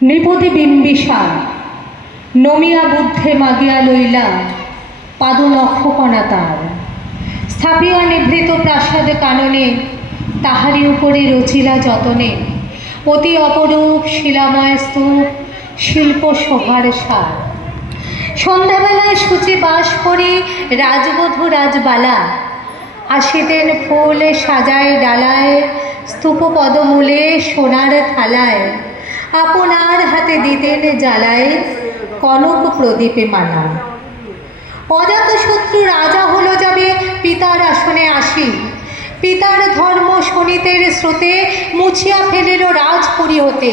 নৃপতি বিম্বিসার নমিয়া বুদ্ধে মাগিয়া লইলা পাদ নক্ষকণা তার স্থাপিয়া নিভৃত প্রাসাদ কাননে তাহারি উপরে রচিলা যতনে অতি অপরূপ শিলাময় স্তূপ শিল্প শোভার সার। সন্ধ্যাবেলায় সূচি বাস করে রাজবধূ রাজবালা আসিতেন ফুল সাজায় ডালায় স্তূপ পদমূলে সোনার থালায় আপনার হাতে দিতেন জ্বালায় কনক প্রদীপে মালা। অজাতশত্রু রাজা হলো যাবে পিতার আসনে আসি পিতার ধর্ম শোনিতের স্রোতে মুছিয়া ফেলিল রাজপুরী হতে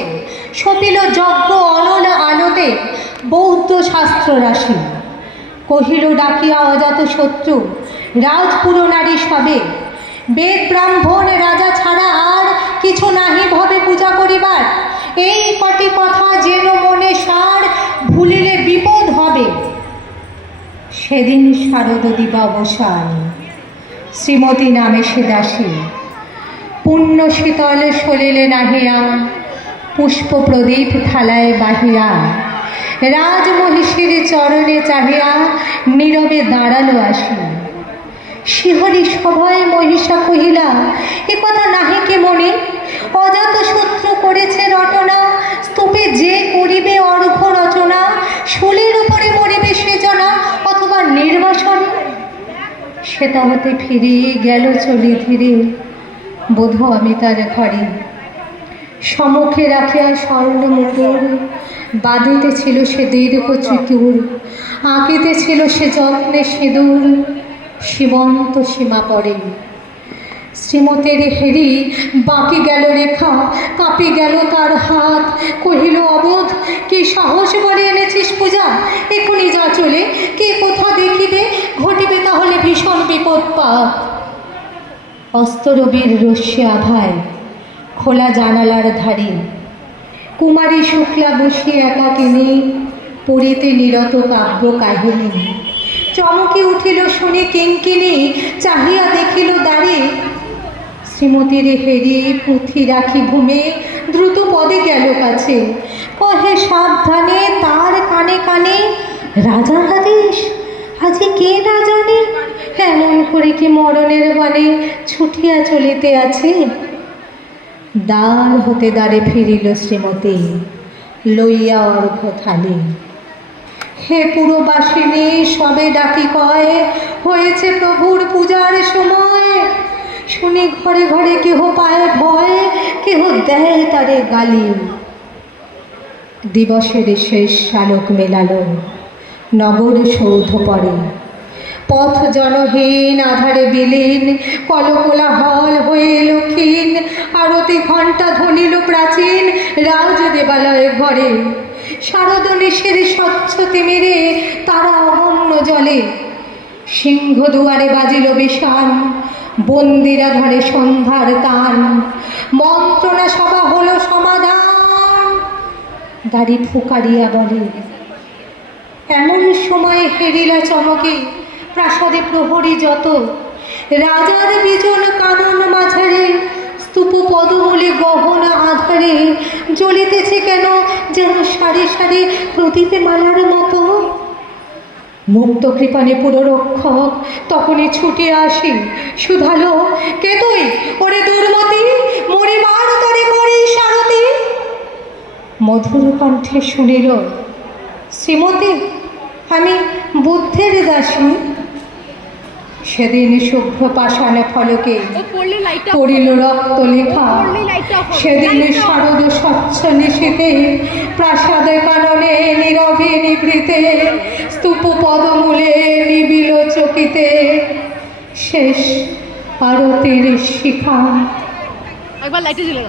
সপিল যজ্ঞ অনল আলোতে বৌদ্ধ শাস্ত্র রাশি। কহিল ডাকিয়া অজাতশত্রু রাজপুর নারী সবে বেদ ব্রাহ্মণ রাজা ছাড়া আর কিছু নাহি ভবে পূজা করিবার এই কটি কথা যেন মনে সার ভুলিলে বিপদ হবে। সেদিন শারদ দিবা অবসান শ্রীমতী নামে সে দাসী পুণ্য শীতল সলিলে নাহিয়া পুষ্প প্রদীপ থালায় বাহিয়া রাজমহিষীর চরণে চাহিয়া নীরবে দাঁড়ালো আসি। শিহরি সভায় মহিষা কহিলা এ কথা নাহি কে মনে অজাতশত্রু করেছে রটনা স্তূপে যে করিবে অর্ঘ্য রচনা শুলের উপরে মরিবে সে জনা অথবা নির্বাসনে। সেটা হতে ফিরিয়ে গেল চলি ধীরে বোধ আমি তার ঘরে সমুখে রাখিয়া স্বর্ণ মুকুর বাঁধিতে ছিল সে দীর্ঘ চুতুর আঁকিতে ছিল সে যত্নে সিঁদুর সীমন্ত সীমা পড়ে। শ্রীমতের হেরি বাকি গেল রেখা কাঁপি গেল তার হাত কহিল অবোধ কি সাহস বলে এনেছিস পূজা এখনই যা চলে কে কোথা দেখিবে ঘটিবে তাহলে ভীষণ বিপদপাত। অস্তরবীর রশ্মি আভায় খোলা জানালার ধারে কুমারী শুক্লা বসিয়ে একাকিনী পড়িতে নিরত কাব্য কাহিনী চমকে উঠিল শুনে কিঙ্কিনী চাহিয়া দেখিল দাঁড়িয়ে শ্রীমতীর হেরি পুঁথি রাখি ঘুমে দ্রুত পদে গেল কাছে কহে সাবধানে তার কানে কানে রাজার আদেশ আজকে কে না জানে এমন করে কি মরণের বাণে ছুটিয়া চলিতে আছে। দ্বার হতে দ্বারে ফিরিল শ্রীমতী লইয়া অর্ঘ্য থালি হে পুরবাসিনী সবে ডাকি কয় হয়েছে প্রভুর পূজার সময় শুনে ঘরে ঘরে কেহ পায় ভয় কেহ দেয় তারে গালি। দিবসের শেষ শালক মেলালো নগর সৌধ পরে পথ জনহীন আধারে বিলীন কলকোলাহল হয়ে এলো ক্ষীণ আরতি ঘণ্টা ধ্বনিল প্রাচীন রাজ দেবালয়ে ঘরে শারদ নিশির স্বচ্ছ তিমিরে তারা অগম্য জলে সিংহ দুয়ারে বাজিল বিষাণ বন্দিরা ধরে সন্ধ্যার তান মন্ত্রণা সভা হলো সমাধান। দাড়ি ফুকারিয়া বলে এমন সময় হেরিলা চমকে প্রাসাদে প্রহরী যত রাজার বিজন কানন মাঝারে স্তূপ পদমূলে গহনা আধারে জ্বলিতেছে কেন যেন সারি সারি প্রদীপে মালার মতো। মুক্ত কৃপানে পুররক্ষক তখনই ছুটে আসি শুধালো কে তুই ওরে দুর্মতি মরে মার তরে করে সারথি। মধুর কণ্ঠে শুনিল শ্রীমতী আমি বুদ্ধের দাসী। সেদিন শুভ্র পাষাণ ফলকে পড়িল রক্ত লেখা সেদিন শারদ স্বচ্ছ নিশীতে প্রাসাদে কাননে নীরবে নিভৃতে স্তূপ পদমূলে নিবিল চকিতে শেষ আরতির শিখা। একবার লাইটে জ্বলে